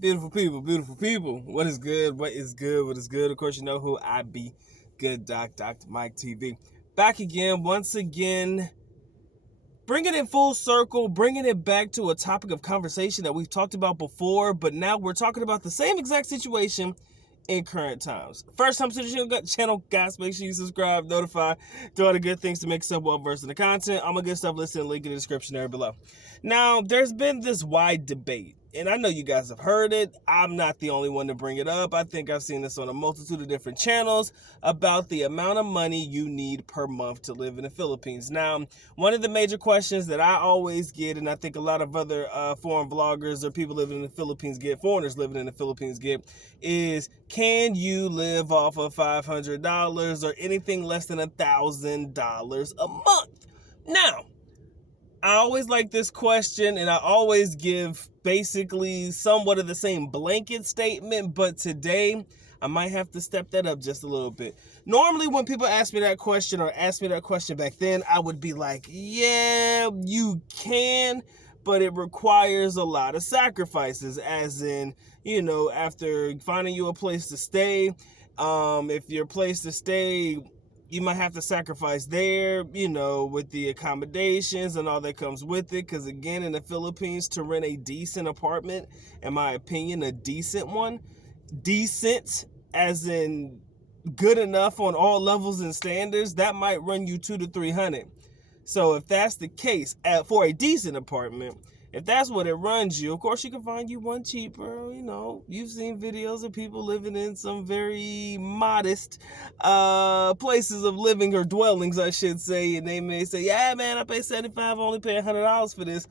Beautiful people, beautiful people. What is good? What is good? What is good? Of course, you know who I be. Good Doc, Dr. Mike TV. Back again, once again, bringing it full circle, bringing it back to a topic of conversation that we've talked about before, but now we're talking about the same exact situation in current times. First time to the channel, guys, make sure you subscribe, notify, do all the good things to make yourself well versed in the content. All my good stuff listed in the link in the description area below. Now, there's been this wide debate, and I know you guys have heard it. I'm not the only one to bring it up. I think I've seen this on a multitude of different channels about the amount of money you need per month to live in the Philippines. Now, one of the major questions that I always get, and I think a lot of other foreign vloggers or people living in the Philippines get, foreigners living in the Philippines get, is can you live off of $500 or anything less than $1,000 a month? Now, I always like this question, and I always give basically somewhat of the same blanket statement, but today I might have to step that up just a little bit. Normally when people ask me that question or ask me that question back then, I would be like, yeah, you can, but it requires a lot of sacrifices, as in, you know, after finding you a place to stay, if your place to stay, you might have to sacrifice there, you know, with the accommodations and all that comes with it. Because again, in the Philippines, to rent a decent apartment, in my opinion, a decent one, decent as in good enough on all levels and standards, that might run you $200 to $300. So if that's the case, for a decent apartment, if that's what it runs you, of course you can find you one cheaper. You know, you've seen videos of people living in some very modest places of living, or dwellings, I should say, and they may say, yeah, man, I pay $75, I only pay $100 for this.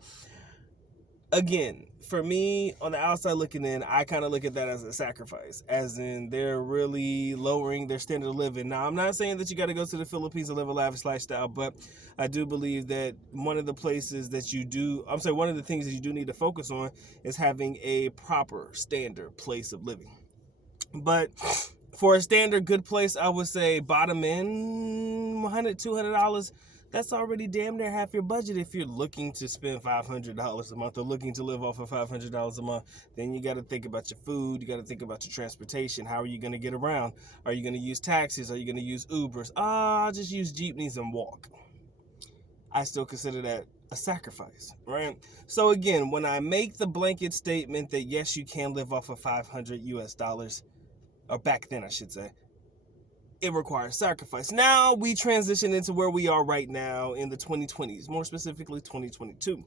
Again, for me, on the outside looking in, I kind of look at that as a sacrifice, as in they're really lowering their standard of living. Now, I'm not saying that you got to go to the Philippines and live a lavish lifestyle, but I do believe that one of the things that you do need to focus on is having a proper standard place of living. But for a standard good place, I would say bottom end, $100, $200, that's already damn near half your budget. If you're looking to spend $500 a month or looking to live off of $500 a month, then you got to think about your food. You got to think about your transportation. How are you going to get around? Are you going to use taxis? Are you going to use Ubers? I'll just use jeepneys and walk. I still consider that a sacrifice, right? So again, when I make the blanket statement that yes, you can live off of $500, or back then I should say, it requires sacrifice. Now we transition into where we are right now in the 2020s, more specifically 2022.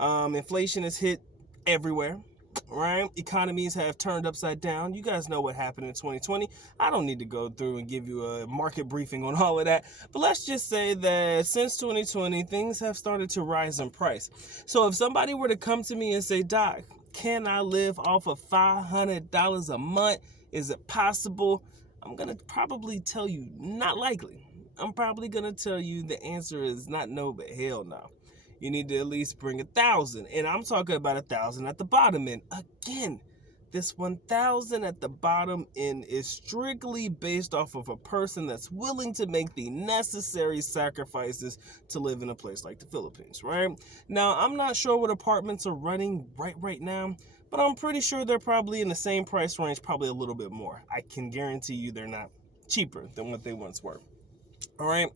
Inflation has hit everywhere, right? Economies have turned upside down. You guys know what happened in 2020. I don't need to go through and give you a market briefing on all of that, but let's just say that since 2020, things have started to rise in price. So if somebody were to come to me and say, Doc, can I live off of $500 a month? Is it possible? I'm going to probably tell you, not likely. I'm probably going to tell you the answer is not no, but hell no. You need to at least bring 1,000. And I'm talking about 1,000 at the bottom end. Again, this 1,000 at the bottom end is strictly based off of a person that's willing to make the necessary sacrifices to live in a place like the Philippines, right? Now, I'm not sure what apartments are running right now, but I'm pretty sure they're probably in the same price range, probably a little bit more. I can guarantee you they're not cheaper than what they once were. All right.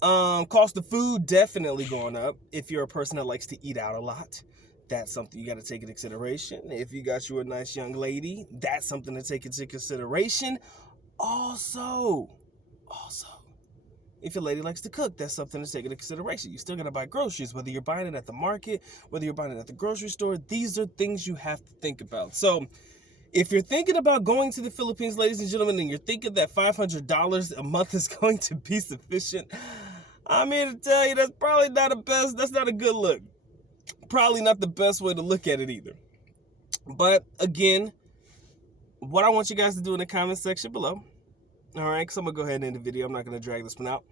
Cost of food definitely going up. If you're a person that likes to eat out a lot, that's something you got to take into consideration. If you got you a nice young lady, that's something to take into consideration. Also, if your lady likes to cook, that's something to take into consideration. You still got to buy groceries, whether you're buying it at the market, whether you're buying it at the grocery store. These are things you have to think about. So if you're thinking about going to the Philippines, ladies and gentlemen, and you're thinking that $500 a month is going to be sufficient, I'm here to tell you that's probably not that's not a good look. Probably not the best way to look at it either. But again, what I want you guys to do in the comment section below, all right, because I'm going to go ahead and end the video. I'm not going to drag this one out.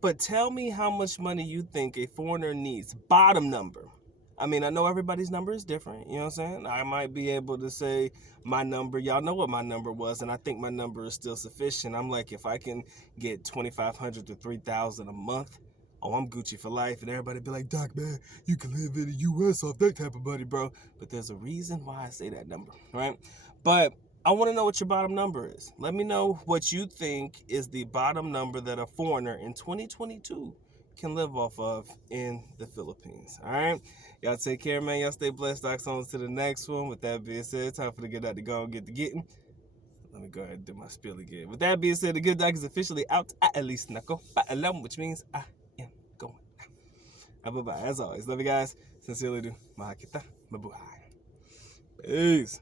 But tell me how much money you think a foreigner needs. Bottom number. I mean, I know everybody's number is different. You know what I'm saying? I might be able to say my number. Y'all know what my number was, and I think my number is still sufficient. I'm like, if I can get $2,500 to $3,000 a month oh, I'm Gucci for life, and everybody be like, Doc, man, you can live in the U.S. off that type of money, bro. But there's a reason why I say that number, right? But I want to know what your bottom number is. Let me know what you think is the bottom number that a foreigner in 2022 can live off of in the Philippines. All right, y'all take care, man. Y'all stay blessed. Docs on to the next one. With that being said, time for the good doc to go and get the getting. Let me go ahead and do my spiel again. With that being said, the good doc is officially out. At least nako paalam, which means I am going. Bye-bye. As always, love you guys. Sincerely do. Mahal kita. Mabuhay. Peace.